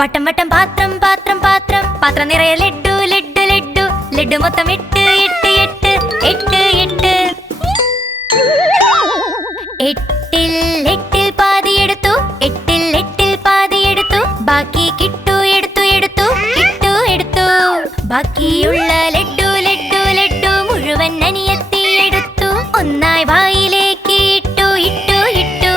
വട്ടം വട്ടം പാത്രം പാത്രം പാത്രം പാത്രം നിറയെ ലഡ്ഡു ലഡ്ഡു ലഡ്ഡു ലഡ്ഡു മൊത്തം 8 8 8 8 8 എട്ടിൽ എട്ടിൽ പാതിയെടുത്തു എട്ടിൽ എട്ടിൽ പാതിയെടുത്തു ബാക്കി കിട്ടു എടുത്തു എടുത്തു കിട്ടു എടുത്തു ബാക്കിയുള്ള ലഡ്ഡു ലഡ്ഡു ലഡ്ഡു മുഴുവൻ അനിയത്തി എടുത്തു ഒന്നായി വായിലേക്ക് ഇട്ടു ഇട്ടു ഇട്ടു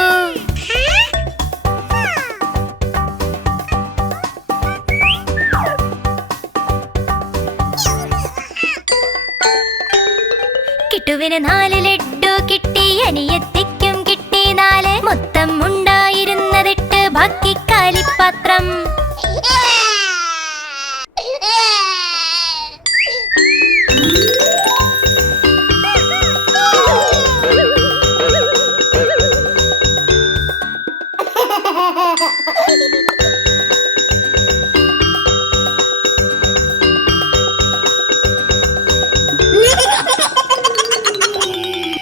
കിട്ടുവിന് 4 ലഡ്ഡു കിട്ടി അനിയത്തിക്കും കിട്ടി 4 മൊത്തം ഉണ്ടായിരുന്നത് 8 ബാക്കി കാലിപ്പാത്രം